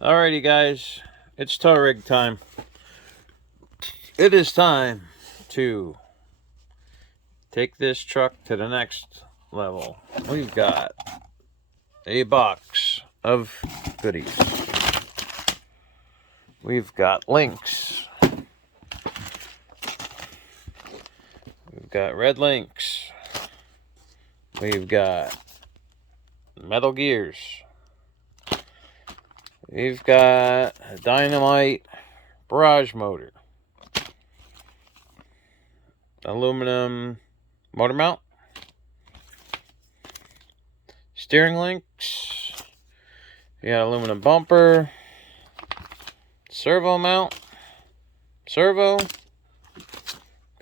Alrighty guys, it's tow rig time. It is time to take this truck to the next level. We've got a box of goodies. We've got links. We've got red links. We've got metal gears. We've got a dynamite barrage motor. Aluminum motor mount. Steering links. We got aluminum bumper. Servo mount. Servo.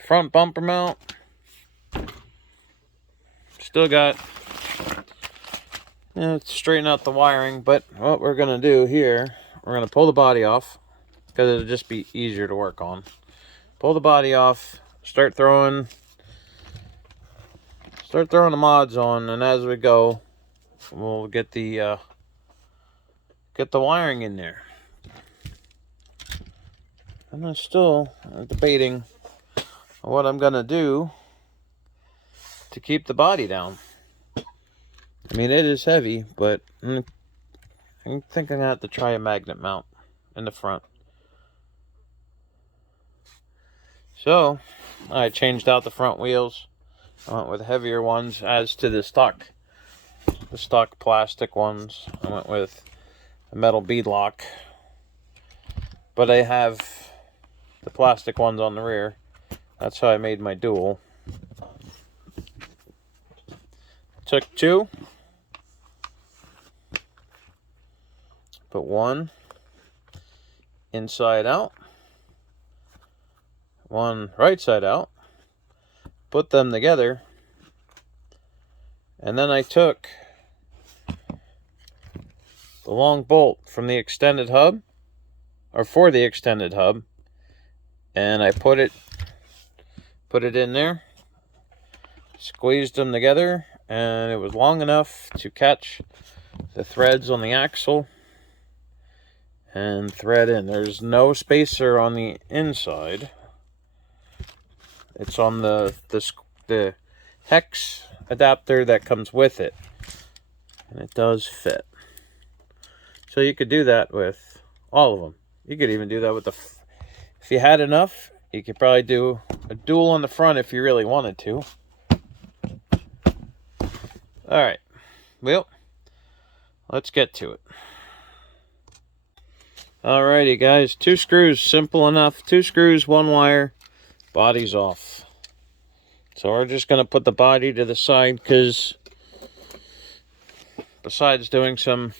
Front bumper mount. Still got straighten out the wiring, but what we're gonna do here, we're gonna pull the body off because it'll just be easier to work on. Pull the body off, start throwing the mods on, and as we go, we'll get the wiring in there. And I'm still debating what I'm gonna do to keep the body down. I mean, it is heavy, but I think I'm gonna have to try a magnet mount in the front. So I changed out the front wheels. I went with heavier ones. As to the stock plastic ones, I went with a metal bead lock, but I have the plastic ones on the rear. That's how I made my dual. Took two, put one inside out, one right side out, put them together, and then I took the long bolt from the extended hub, or for the extended hub, and I put it in there, squeezed them together, and it was long enough to catch the threads on the axle and thread in. There's no spacer on the inside. It's on the hex adapter that comes with it, and it does fit. So you could do that with all of them. You could even do that with if you had enough, you could probably do a dual on the front if you really wanted to. Alright, well, let's get to it. Alrighty guys, 2 screws, simple enough. 2 screws, 1 wire, body's off. So we're just going to put the body to the side because besides putting some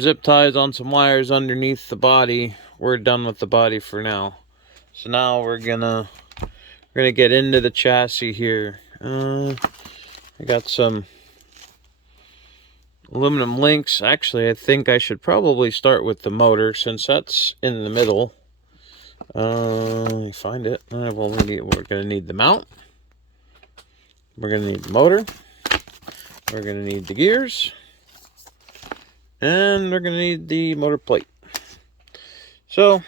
zip ties on some wires underneath the body, we're done with the body for now. So now we're gonna get into the chassis here. I got some aluminum links. Actually, I think I should probably start with the motor since that's in the middle. Let me find it. We're going to need the mount. We're going to need the motor. We're going to need the gears. And we're going to need the motor plate. So,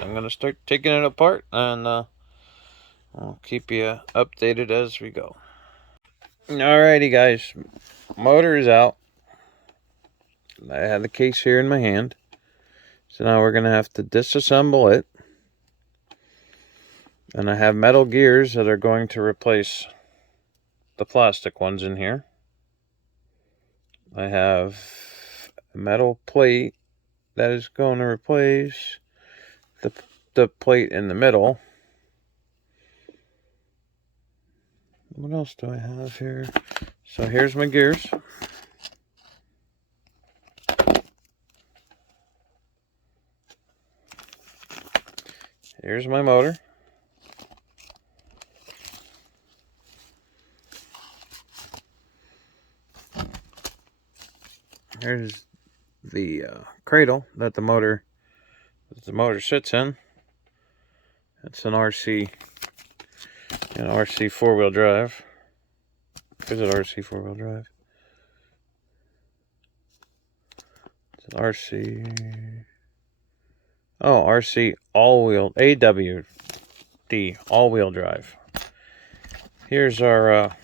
I'm going to start taking it apart, and I'll keep you updated as we go. Alrighty guys, motor is out. I have the case here in my hand. So now we're going to have to disassemble it. And I have metal gears that are going to replace the plastic ones in here. I have a metal plate that is going to replace the plate in the middle. What else do I have here? So here's my gears. Here's my motor. Here's the cradle that the motor sits in. It's an RC four-wheel drive. Is it RC four-wheel drive? It's RC. Oh, RC all-wheel, AWD, all-wheel drive. Here's our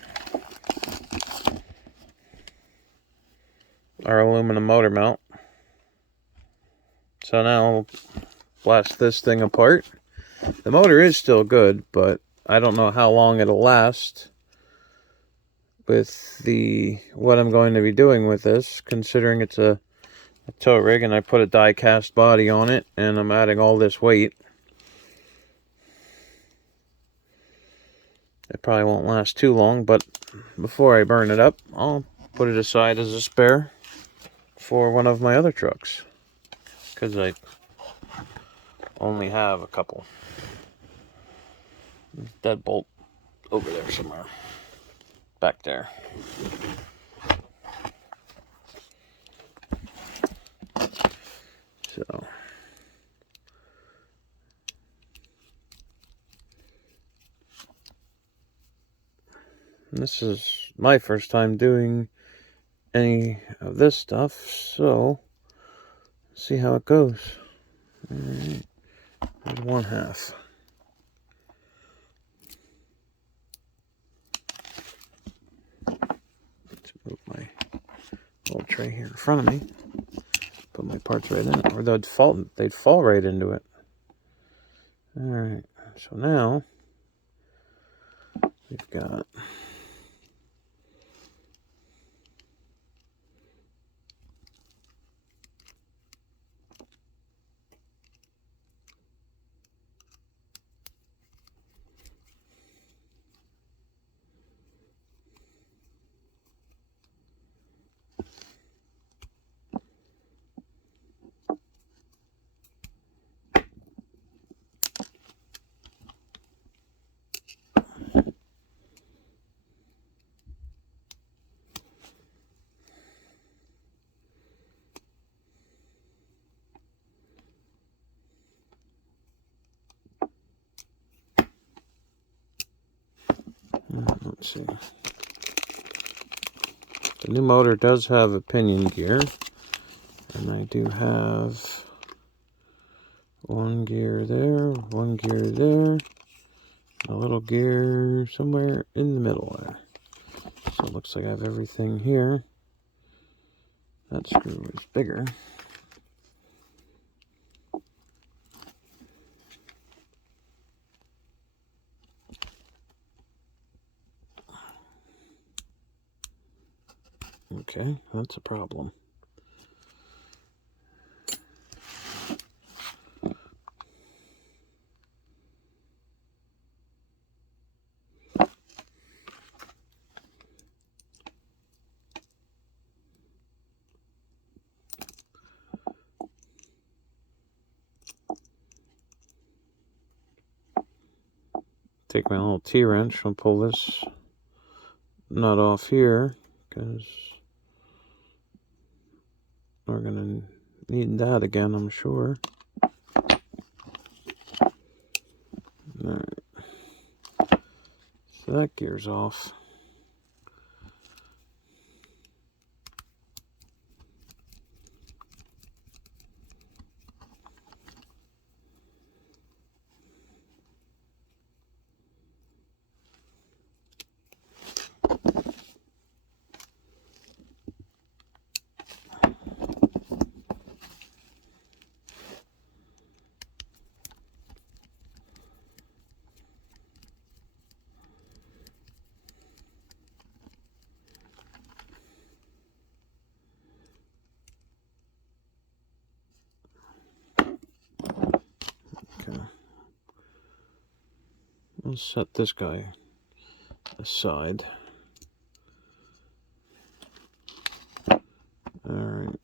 aluminum motor mount. So now we'll blast this thing apart. The motor is still good, but I don't know how long it'll last with what I'm going to be doing with this, considering it's a tow rig and I put a die cast body on it and I'm adding all this weight. It probably won't last too long, but before I burn it up, I'll put it aside as a spare for one of my other trucks, because I only have a couple. Deadbolt over there somewhere, back there. So this is my first time doing any of this stuff, so see how it goes. All right, there's one half. Let's move my little tray here in front of me. Put my parts right in it, or they'd fall right into it. All right, so now we've got let's see. The new motor does have a pinion gear, and I do have one gear there, one gear there, a little gear somewhere in the middle there. So it looks like I have everything here. That screw is bigger. Okay, that's a problem. Take my little T-wrench and pull this nut off here, because we're gonna need that again, I'm sure. Alright, so that gear's off. We'll set this guy aside. Alright.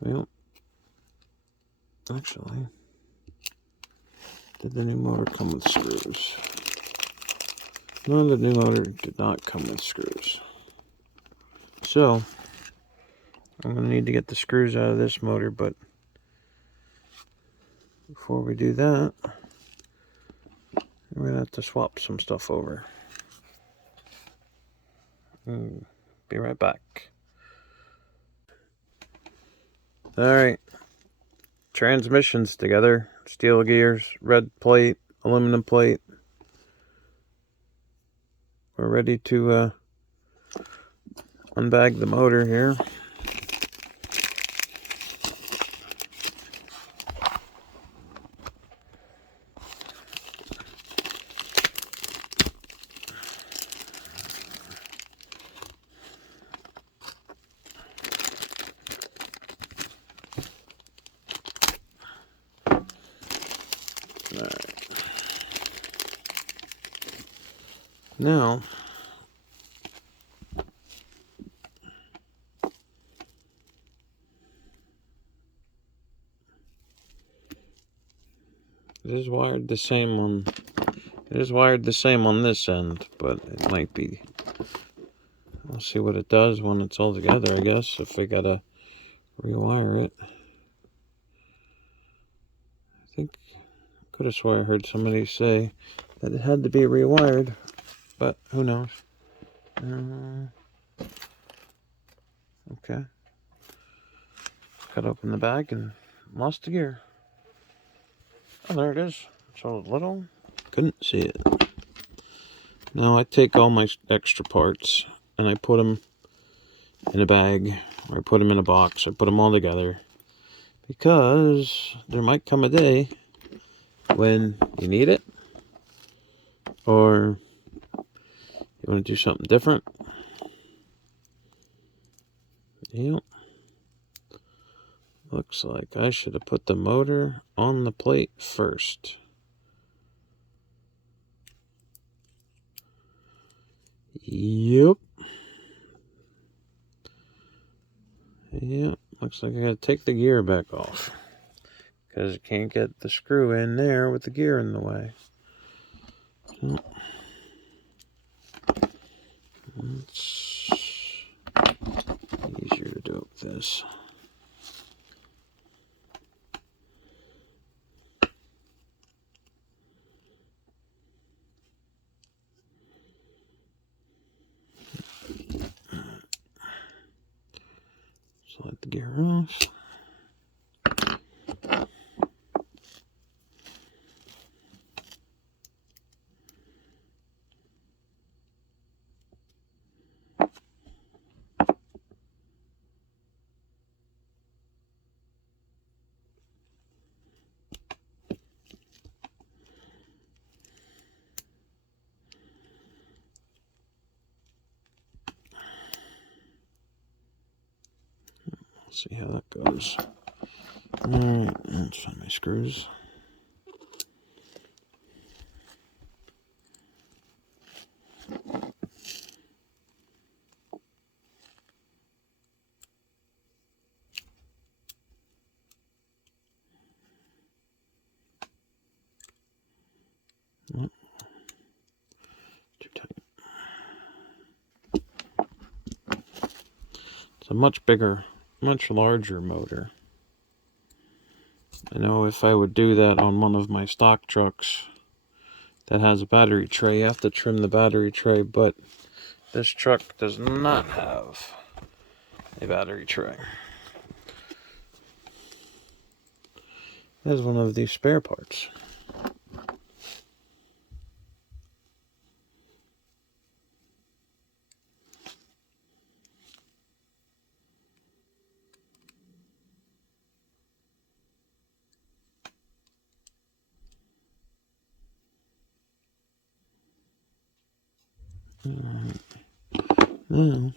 Well, actually, did the new motor come with screws? No, the new motor did not come with screws. So, I'm going to need to get the screws out of this motor, but before we do that, we're going to have to swap some stuff over. Be right back. Alright. Transmissions together. Steel gears, red plate, aluminum plate. We're ready to unbag the motor here. Alright. Now, it is wired the same on this end, but it might be. We'll see what it does when it's all together, I guess, if we gotta rewire it. I think could have swore I heard somebody say that it had to be rewired, but who knows? Okay. Cut open the bag and lost the gear. Oh, there it is. So little, couldn't see it. Now I take all my extra parts and I put them in a bag, or I put them in a box. I put them all together because there might come a day when you need it, or you want to do something different. Yep. Looks like I should have put the motor on the plate first. Yep. Yep. Looks like I gotta take the gear back off, because you can't get the screw in there with the gear in the way. So, it's easier to do with this. Slide the gear off. See how that goes. Alright, let's find my screws. Oh, too tight. It's a much bigger, much larger motor. I know if I would do that on one of my stock trucks that has a battery tray, you have to trim the battery tray, but this truck does not have a battery tray. It has one of these spare parts. Now,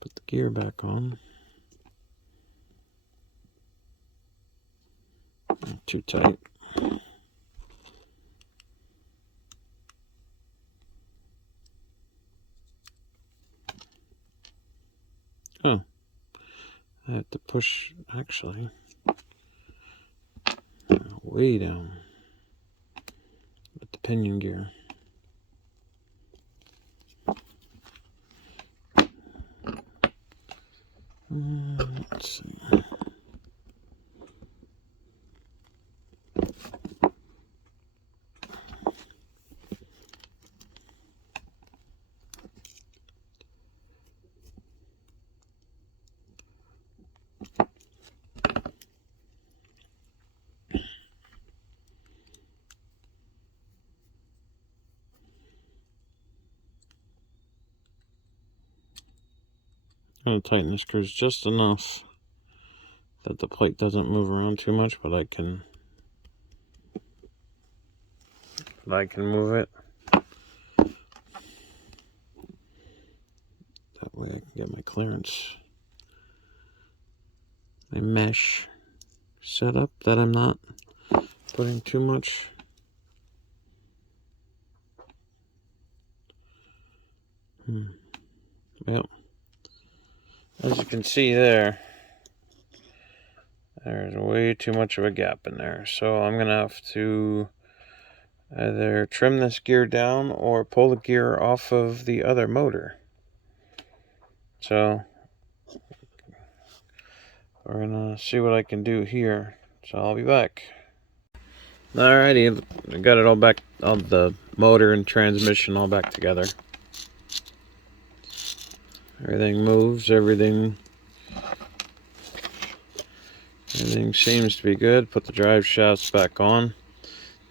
put the gear back on. Too tight. Oh, I have to push, actually, way down with the pinion gear. Let's see. I'm going to tighten the screws just enough that the plate doesn't move around too much, but I can move it. That way I can get my clearance, my mesh set up, that I'm not putting too much. Well, as you can see there's way too much of a gap in there. So I'm going to have to either trim this gear down or pull the gear off of the other motor. So we're going to see what I can do here. So I'll be back. Alrighty, I got it all back, all the motor and transmission all back together. Everything moves, everything seems to be good. Put the drive shafts back on.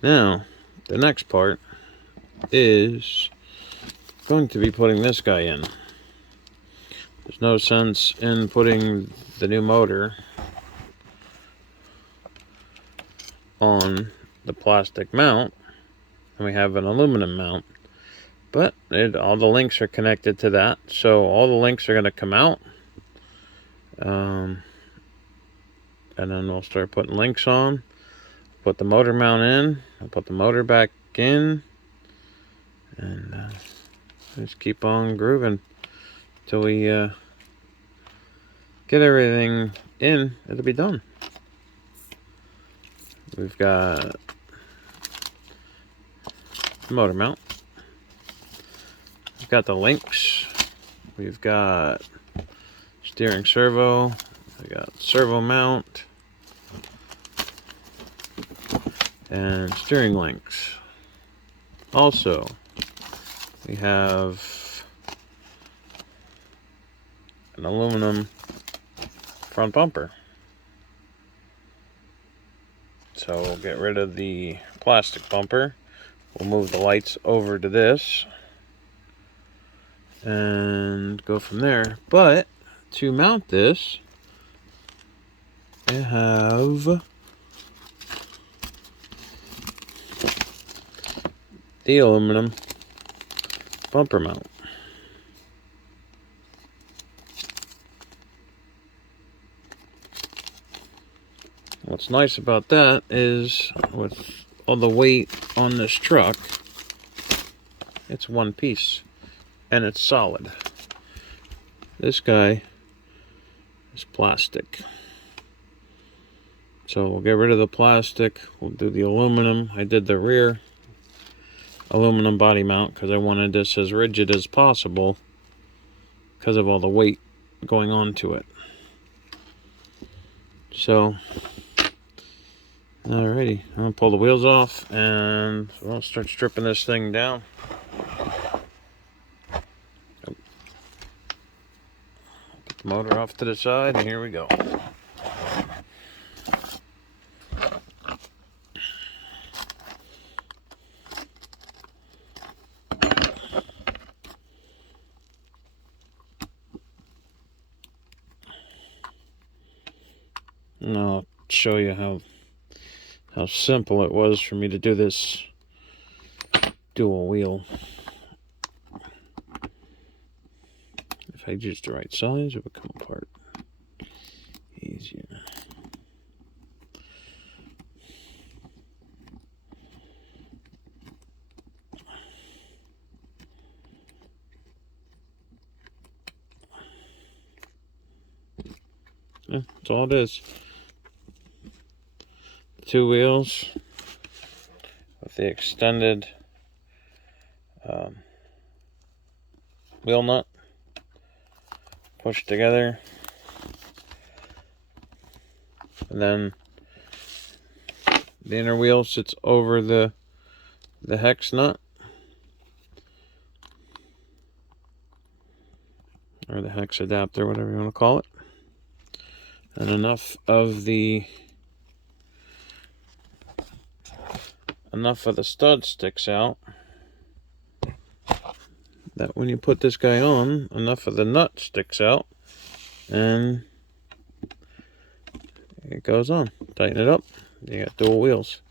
Now, the next part is going to be putting this guy in. There's no sense in putting the new motor on the plastic mount, and we have an aluminum mount, but all the links are connected to that, so all the links are going to come out, and then we'll start putting links on, put the motor mount in, I'll put the motor back in, and just keep on grooving till we get everything in. It'll be done. We've got the motor mount, we've got the links, we've got steering servo, we got servo mount, and steering links. Also, we have an aluminum front bumper. So we'll get rid of the plastic bumper. We'll move the lights over to this and go from there. But to mount this, I have the aluminum bumper mount. What's nice about that is, with all the weight on this truck, it's one piece and it's solid. This guy is plastic. So we'll get rid of the plastic, we'll do the aluminum. I did the rear aluminum body mount because I wanted this as rigid as possible because of all the weight going on to it. So alrighty, I'm gonna pull the wheels off and we'll start stripping this thing down. Put the motor off to the side, and here we go. And I'll show you how simple it was for me to do this dual wheel. If I used the right size, it would come apart easier. Yeah, that's all it is. 2 wheels with the extended wheel nut pushed together, and then the inner wheel sits over the hex nut, or the hex adapter, whatever you want to call it, and enough of the stud sticks out that when you put this guy on, enough of the nut sticks out and it goes on. Tighten it up. You got dual wheels.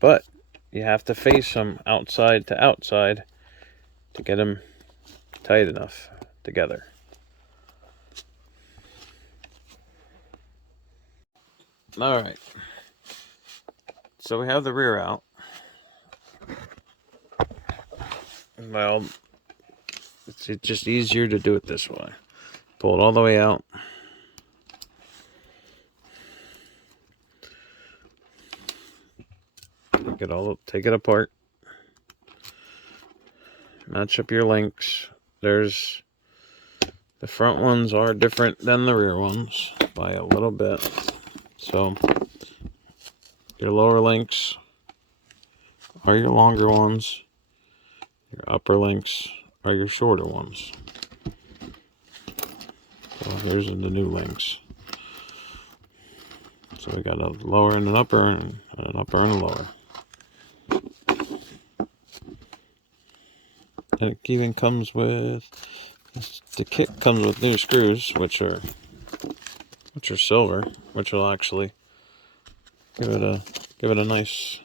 But you have to face them outside to outside to get them tight enough together. All right. So we have the rear out. Well, it's just easier to do it this way. Pull it all the way out. Take it apart. Match up your links. The front ones are different than the rear ones by a little bit. So your lower links are your longer ones. Your upper links are your shorter ones. So here's the new links. So we got a lower and an upper, and an upper and a lower. And it even comes with, the kit comes with new screws, which are silver, which will actually give it a nice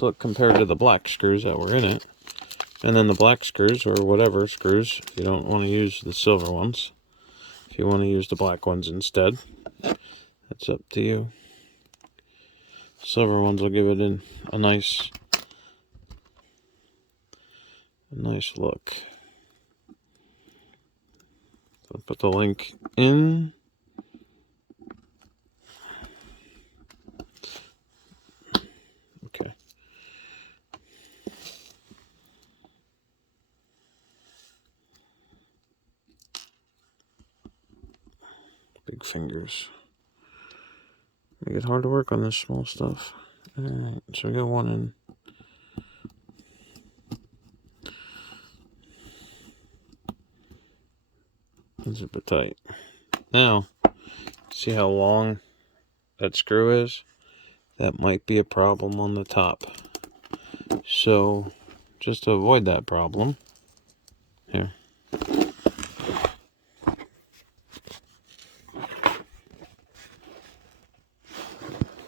look compared to the black screws that were in it. And then the black screws, or whatever screws, if you don't want to use the silver ones, if you want to use the black ones instead, that's up to you. Silver ones will give it a nice look. So put the link in. Okay. Big fingers. Make it hard to work on this small stuff. Alright, so we got one in. Zip it tight. Now, see how long that screw is? That might be a problem on the top. So, just to avoid that problem, here.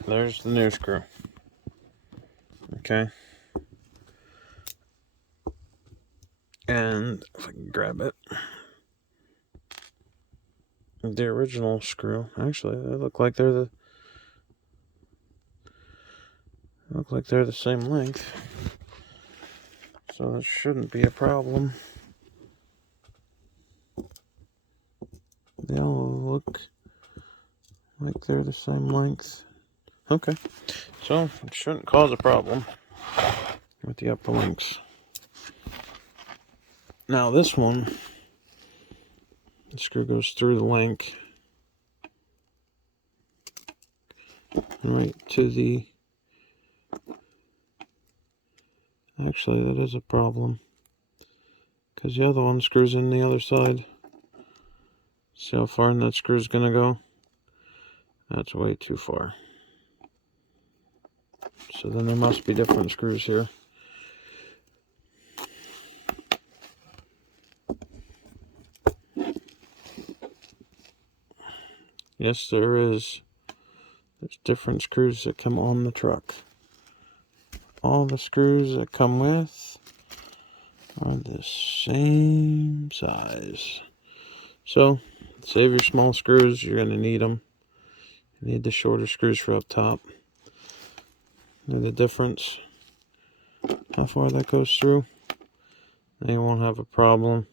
There's the new screw. Okay. And if I can grab it. The original screw. Actually, they look like they're the same length. So that shouldn't be a problem. They all look like they're the same length. Okay. So it shouldn't cause a problem with the upper links. Now this one, the screw goes through the link right to the... Actually, that is a problem, because the other one screws in the other side. See how far that screw's gonna go? That's way too far. So then there must be different screws here. Yes, there is. There's different screws that come on the truck. All the screws that come with are the same size. So, save your small screws. You're going to need them. You need the shorter screws for up top. And the difference, how far that goes through, then you won't have a problem.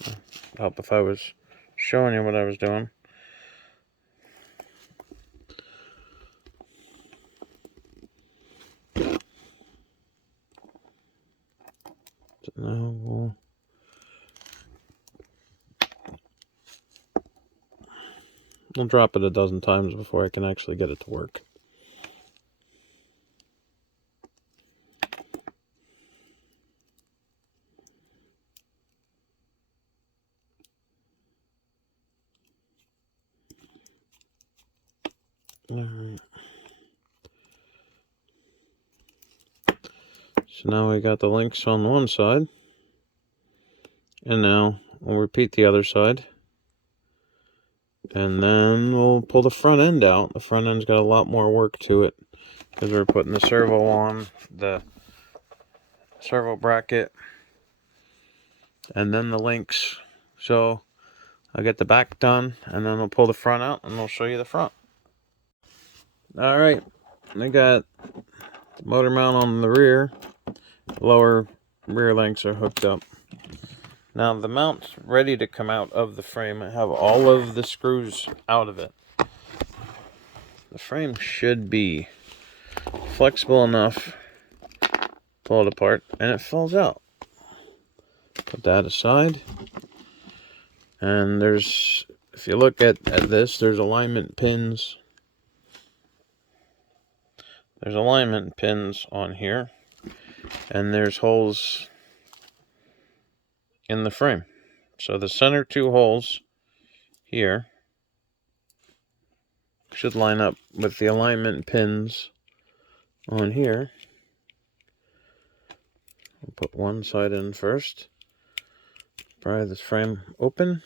It'd help if I was showing you what I was doing. So now we'll drop it a dozen times before I can actually get it to work. Alright. So now we got the links on one side. And now we'll repeat the other side. And then we'll pull the front end out. The front end's got a lot more work to it because we're putting the servo on, the servo bracket, and then the links. So I'll get the back done, and then we'll pull the front out, and we'll show you the front. Alright, I got the motor mount on the rear. The lower rear links are hooked up. Now the mount's ready to come out of the frame. I have all of the screws out of it. The frame should be flexible enough. Pull it apart and it falls out. Put that aside. And there's, if you look at this, there's alignment pins. There's alignment pins on here. And there's holes in the frame. So the center two holes here should line up with the alignment pins on here. I'll put one side in first. Pry this frame open.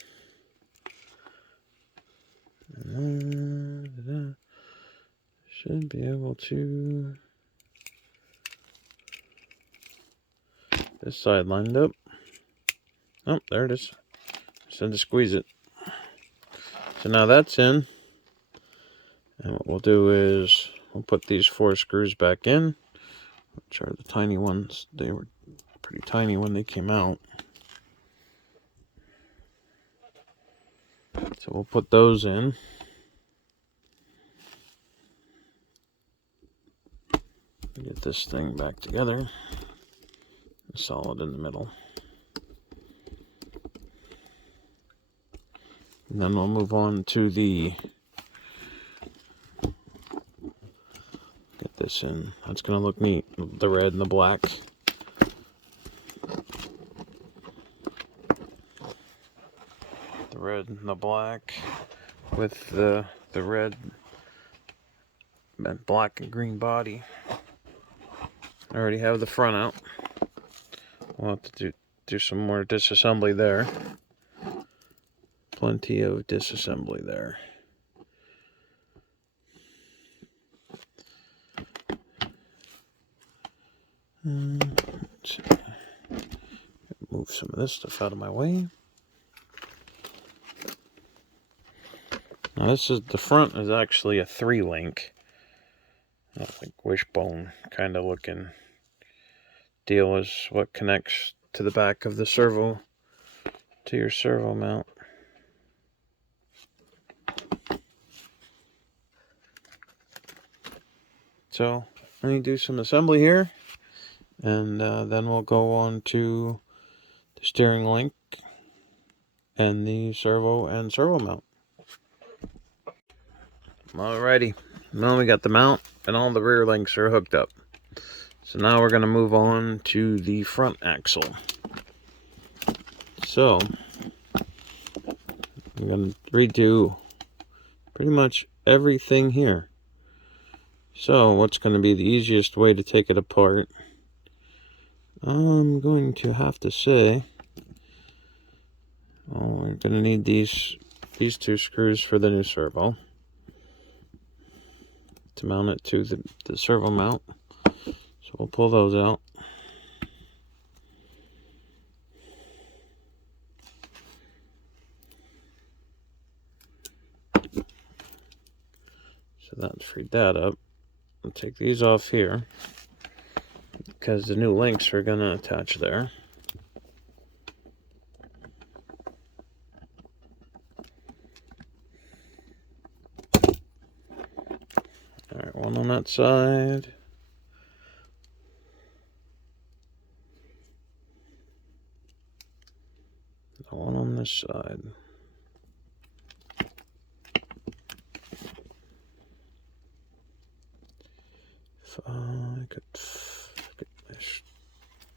Should be able to. This side lined up. Oh, there it is. Just had to squeeze it. So now that's in. And what we'll do is we'll put these 4 screws back in, which are the tiny ones. They were pretty tiny when they came out. So we'll put those in. Get this thing back together. Solid in the middle. And then we'll move on to the, get this in. That's going to look neat. The red and the black. The red and the black with the red and black and green body. I already have the front out. We'll have to do some more disassembly there. Plenty of disassembly there. Let's move some of this stuff out of my way. Now this is, the front is actually a 3-link. Like wishbone kind of looking deal is what connects to the back of the servo, to your servo mount. So let me do some assembly here, and then we'll go on to the steering link and the servo and servo mount. Alrighty, now we got the mount and all the rear links are hooked up. So now we're going to move on to the front axle. So I'm going to redo pretty much everything here. So what's going to be the easiest way to take it apart? I'm going to have to say, we're going to need these 2 screws for the new servo to mount it to the servo mount. So we'll pull those out. So that freed that up. I'll take these off here because the new links are going to attach there. Alright, one on that side. The one on this side. If I could get my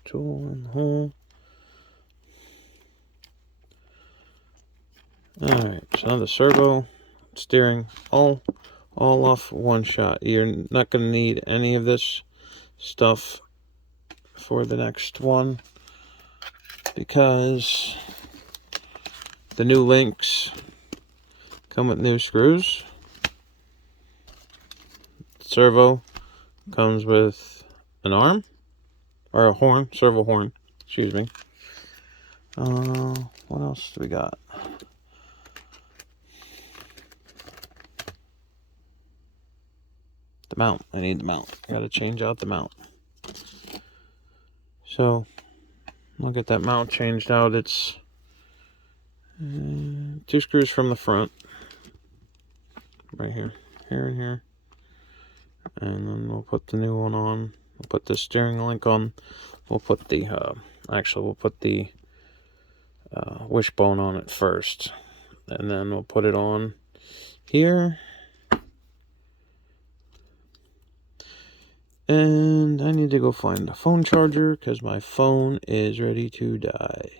tool in the hole. Alright, so now the servo, steering, all off one shot. You're not going to need any of this stuff for the next one, because the new links come with new screws. Servo comes with an arm, or a horn, servo horn, excuse me. What else do we got? The mount. I need the mount. I gotta change out the mount. So I'll get that mount changed out. It's 2 screws from the front, right here, here and here, and then we'll put the new one on. We'll put the steering link on. We'll put the we'll put the wishbone on it first, and then we'll put it on here. And I need to go find a phone charger because my phone is ready to die.